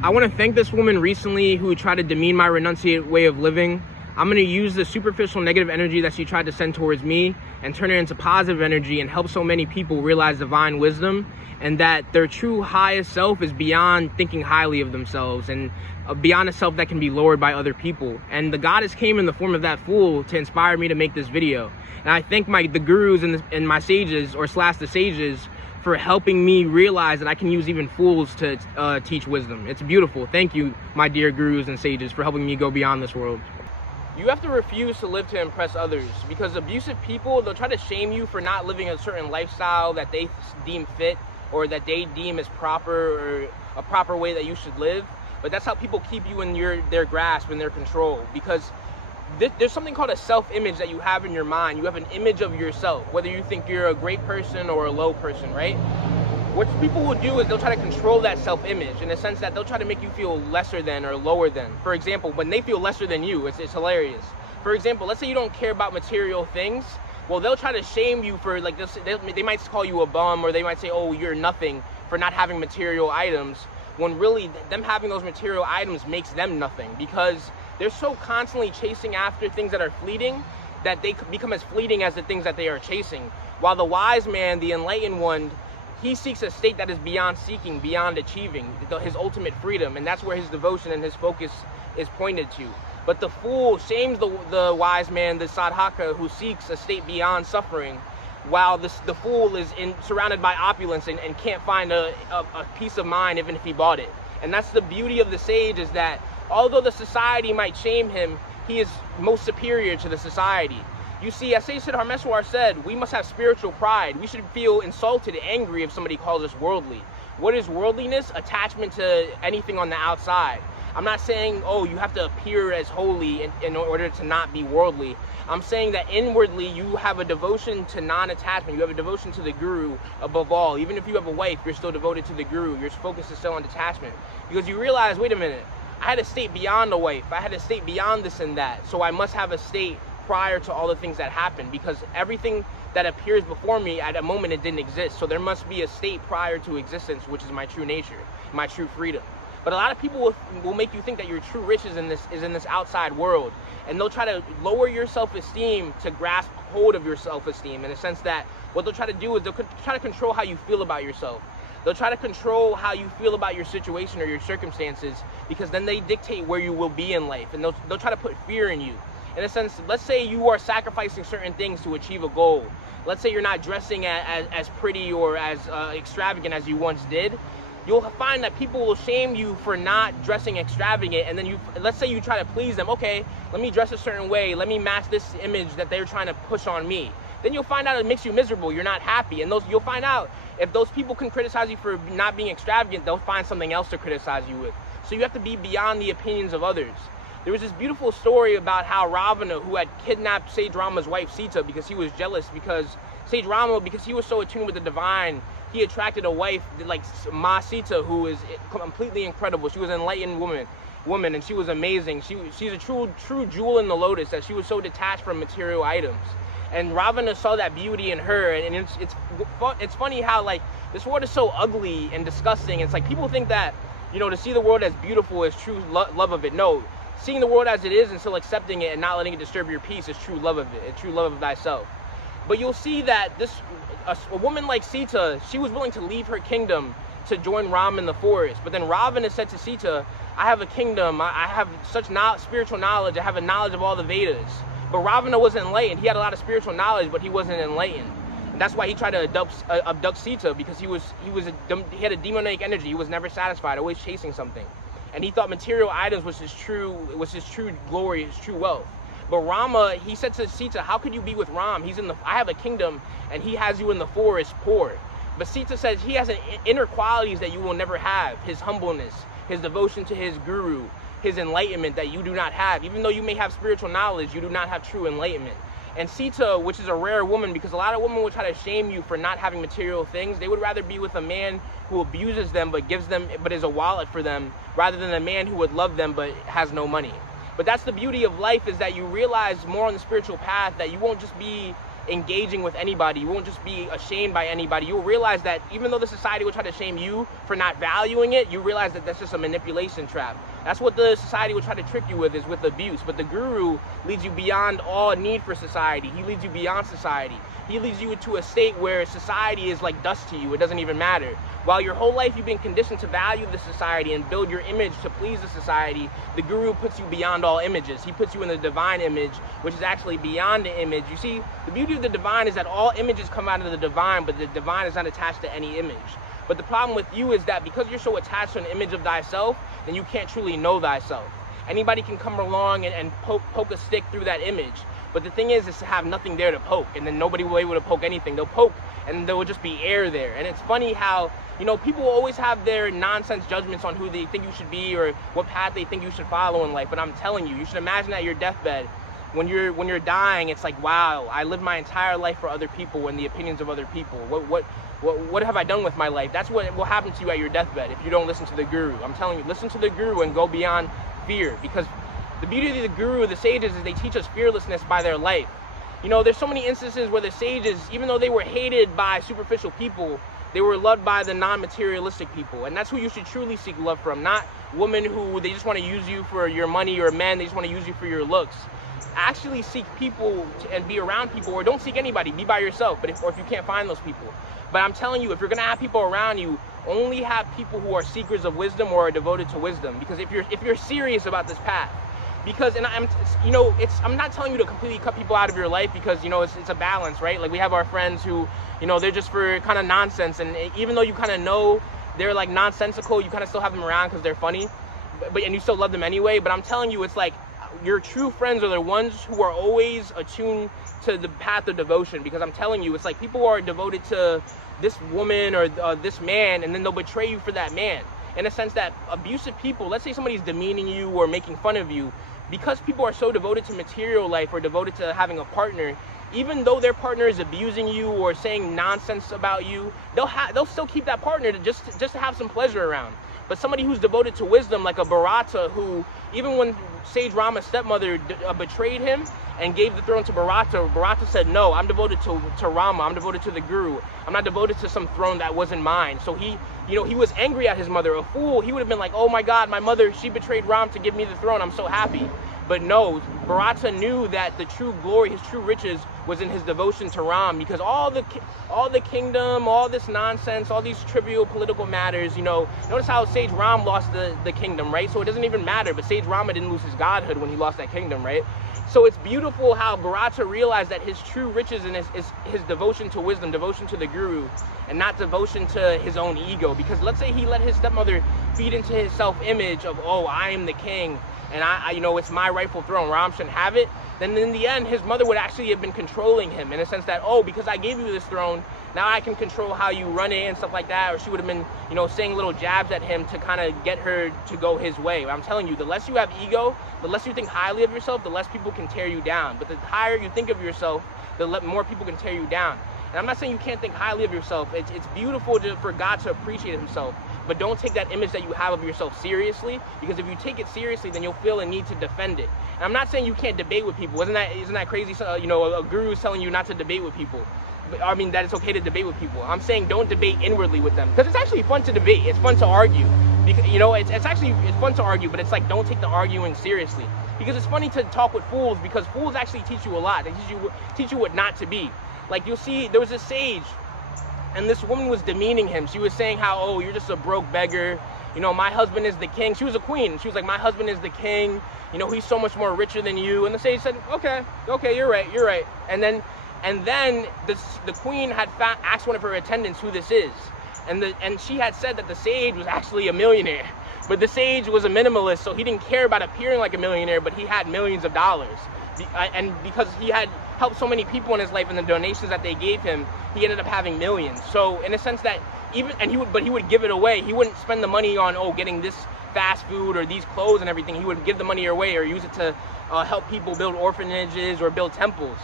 I want to thank this woman recently who tried to demean my renunciate way of living. I'm going to use the superficial negative energy that she tried to send towards me and turn it into positive energy and help so many people realize divine wisdom and that their true highest self is beyond thinking highly of themselves and beyond a self that can be lowered by other people. And the goddess came in the form of that fool to inspire me to make this video. And I thank the gurus and my sages, or slash the sages, for helping me realize that I can use even fools to teach wisdom. It's beautiful. Thank you, my dear gurus and sages, for helping me go beyond this world. You have to refuse to live to impress others, because abusive people, they'll try to shame you for not living a certain lifestyle that they deem fit or that they deem as proper or a proper way that you should live. But that's how people keep you in their grasp and their control, because there's something called a self-image that you have in your mind. You have an image of yourself, whether you think you're a great person or a low person, right? What people will do is they'll try to control that self-image in the sense that they'll try to make you feel lesser than or lower than. For example, when they feel lesser than you, it's hilarious. For example, let's say you don't care about material things. Well, they'll try to shame you for, like, this. They might call you a bum, or they might say, oh, you're nothing for not having material items, when really them having those material items makes them nothing, because they're so constantly chasing after things that are fleeting that they become as fleeting as the things that they are chasing. While the wise man, the enlightened one, he seeks a state that is beyond seeking, beyond achieving, his ultimate freedom, and that's where his devotion and his focus is pointed to. But the fool shames the wise man, the sadhaka, who seeks a state beyond suffering, while the fool is surrounded by opulence and can't find a peace of mind even if he bought it. And that's the beauty of the sage, is that although the society might shame him, he is most superior to the society. You see, as Sage Siddharmeswar said, we must have spiritual pride. We should feel insulted, angry if somebody calls us worldly. What is worldliness? Attachment to anything on the outside. I'm not saying, oh, you have to appear as holy in order to not be worldly. I'm saying that inwardly you have a devotion to non-attachment. You have a devotion to the guru above all. Even if you have a wife, you're still devoted to the guru. Your focus is still on detachment. Because you realize, wait a minute, I had a state beyond the wife. I had a state beyond this and that. So I must have a state prior to all the things that happen, because everything that appears before me at a moment, it didn't exist. So there must be a state prior to existence, which is my true nature, my true freedom. But a lot of people will make you think that your true riches is in this outside world, and they'll try to lower your self-esteem to grasp hold of your self-esteem, in the sense that what they'll try to do is they'll try to control how you feel about yourself. They'll try to control how you feel about your situation or your circumstances, because then they dictate where you will be in life, and they'll try to put fear in you. In a sense, let's say you are sacrificing certain things to achieve a goal. Let's say you're not dressing as pretty or as extravagant as you once did. You'll find that people will shame you for not dressing extravagant, and then let's say you try to please them. Okay, let me dress a certain way. Let me match this image that they're trying to push on me. Then you'll find out it makes you miserable. You're not happy, and you'll find out if those people can criticize you for not being extravagant, they'll find something else to criticize you with. So you have to be beyond the opinions of others. There was this beautiful story about how Ravana, who had kidnapped Sage Rama's wife Sita because he was jealous, because Sage Rama, because he was so attuned with the divine, he attracted a wife like Ma Sita, who is completely incredible. She was an enlightened woman, and she was amazing. She's a true jewel in the lotus, that she was so detached from material items. And Ravana saw that beauty in her, and it's funny how, like, this world is so ugly and disgusting. It's like people think that, you know, to see the world as beautiful is true love of it. No, seeing the world as it is and still accepting it and not letting it disturb your peace is true love of it, true love of thyself. But you'll see that a woman like Sita, she was willing to leave her kingdom to join Ram in the forest. But then Ravana said to Sita, I have a kingdom, I have such spiritual knowledge, I have a knowledge of all the Vedas. But Ravana wasn't enlightened. He had a lot of spiritual knowledge, but he wasn't enlightened. And that's why he tried to abduct Sita, because he had a demonic energy. He was never satisfied, always chasing something. And he thought material items was his true glory, his true wealth. But Rama, he said to Sita, how could you be with Ram? I have a kingdom, and he has you in the forest poor. But Sita says he has inner qualities that you will never have. His humbleness, his devotion to his guru, his enlightenment that you do not have. Even though you may have spiritual knowledge, you do not have true enlightenment. And Sita, which is a rare woman, because a lot of women will try to shame you for not having material things. They would rather be with a man who abuses them but is a wallet for them, rather than a man who would love them but has no money. But that's the beauty of life, is that you realize more on the spiritual path that you won't just be engaging with anybody. You won't just be ashamed by anybody. You'll realize that even though the society will try to shame you for not valuing it, you realize that that's just a manipulation trap. That's what the society will try to trick you with, is with abuse. But the guru leads you beyond all need for society. He leads you beyond society. He leads you into a state where society is like dust to you. It doesn't even matter. While your whole life you've been conditioned to value the society and build your image to please the society, the guru puts you beyond all images. He puts you in the divine image, which is actually beyond the image. You see, the beauty of the divine is that all images come out of the divine, but the divine is not attached to any image. But the problem with you is that because you're so attached to an image of thyself, then you can't truly know thyself. Anybody can come along and poke a stick through that image. But the thing is to have nothing there to poke, and then nobody will be able to poke anything. They'll poke, and there will just be air there. And it's funny how, you know, people always have their nonsense judgments on who they think you should be or what path they think you should follow in life. But I'm telling you, you should imagine at your deathbed, when you're dying, it's like, wow, I lived my entire life for other people and the opinions of other people. What have I done with my life? That's what will happen to you at your deathbed if you don't listen to the guru. I'm telling you, listen to the guru and go beyond fear, because the beauty of the guru, the sages, is they teach us fearlessness by their life. You know, there's so many instances where the sages, even though they were hated by superficial people, they were loved by the non-materialistic people. And that's who you should truly seek love from, not women who they just want to use you for your money, or men, they just want to use you for your looks. Actually seek people and be around people, or don't seek anybody, be by yourself, but if you can't find those people. But I'm telling you, if you're going to have people around you, only have people who are seekers of wisdom or are devoted to wisdom. Because if you're serious about this path, because, and I'm not telling you to completely cut people out of your life, because, you know, it's a balance, right? Like, we have our friends who, you know, they're just for kind of nonsense, and even though you kind of know they're like nonsensical, you kind of still have them around because they're funny, and you still love them anyway. But I'm telling you, it's like, your true friends are the ones who are always attuned to the path of devotion. Because I'm telling you, it's like people are devoted to this woman or this man, and then they'll betray you for that man. In a sense that abusive people, let's say somebody's demeaning you or making fun of you, because people are so devoted to material life or devoted to having a partner, even though their partner is abusing you or saying nonsense about you, they'll still keep that partner to just to have some pleasure around. But somebody who's devoted to wisdom, like a Bharata, who, even when Sage Rama's stepmother betrayed him and gave the throne to Bharata said, no, I'm devoted to Rama, I'm devoted to the Guru, I'm not devoted to some throne that wasn't mine. So he was angry at his mother. A fool, he would have been like, oh my God, my mother, she betrayed Ram to give me the throne, I'm so happy. But no, Bharata knew that the true glory, his true riches, was in his devotion to Ram, because all the kingdom, all this nonsense, all these trivial political matters, you know, notice how Sage Ram lost the kingdom, right? So it doesn't even matter, but Sage Rama didn't lose his godhood when he lost that kingdom, right? So it's beautiful how Bharata realized that his true riches and his devotion to wisdom, devotion to the Guru, and not devotion to his own ego. Because let's say he let his stepmother feed into his self-image of, oh, I am the king, and I you know, it's my rightful throne, Ram shouldn't have it. Then in the end, his mother would actually have been controlling him, in a sense that, oh, because I gave you this throne, now I can control how you run it and stuff like that. Or she would have been, you know, saying little jabs at him to kind of get her to go his way. I'm telling you, the less you have ego, the less you think highly of yourself, the less people can tear you down. But the higher you think of yourself, the more people can tear you down. And I'm not saying you can't think highly of yourself. It's beautiful for God to appreciate himself. But don't take that image that you have of yourself seriously, because if you take it seriously, then you'll feel a need to defend it. And I'm not saying you can't debate with people. Isn't that crazy? You know, a guru is telling you not to debate with people. I mean, that it's okay to debate with people. I'm saying don't debate inwardly with them, because it's actually fun to debate. It's fun to argue. Because, you know, it's fun to argue, but it's like, don't take the arguing seriously. Because it's funny to talk with fools, because fools actually teach you a lot. They teach you what not to be. Like, you'll see, there was a sage, and this woman was demeaning him. She was saying how, oh, you're just a broke beggar. You know, my husband is the king. She was a queen. She was like, my husband is the king. You know, he's so much more richer than you. And the sage said, okay, you're right. And then the queen had asked one of her attendants who this is. And she had said that the sage was actually a millionaire. But the sage was a minimalist, so he didn't care about appearing like a millionaire, but he had millions of dollars. And because he had helped so many people in his life and the donations that they gave him, he ended up having millions. So in a sense that he would give it away. He wouldn't spend the money on, oh, getting this fast food or these clothes and everything. He would give the money away or use it to help people build orphanages or build temples.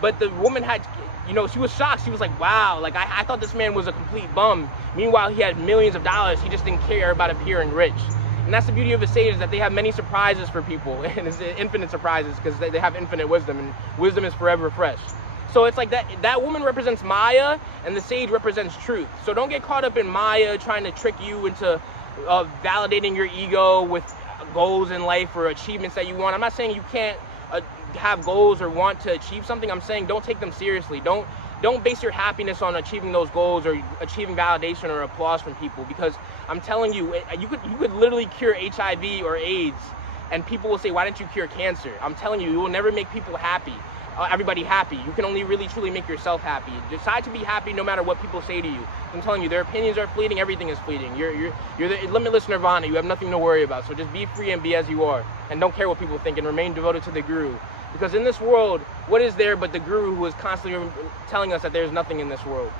But the woman had, you know, she was shocked. She was like, wow, like I thought this man was a complete bum. Meanwhile, he had millions of dollars. He just didn't care about appearing rich. And that's the beauty of a sage, is that they have many surprises for people, and it's infinite surprises, because they have infinite wisdom, and wisdom is forever fresh. So it's like that woman represents Maya, and the sage represents truth. So don't get caught up in Maya trying to trick you into validating your ego with goals in life or achievements that you want. I'm not saying you can't have goals or want to achieve something. I'm saying don't take them seriously. Don't base your happiness on achieving those goals or achieving validation or applause from people, because I'm telling you, you could literally cure HIV or AIDS, and people will say, why didn't you cure cancer? I'm telling you, you will never make people happy. Everybody happy. You can only really truly make yourself happy. Decide to be happy no matter what people say to you. I'm telling you, their opinions are fleeting. Everything is fleeting. You're the limitless nirvana. You have nothing to worry about. So just be free and be as you are, and don't care what people think, and remain devoted to the guru. Because in this world, what is there but the guru who is constantly telling us that there's nothing in this world?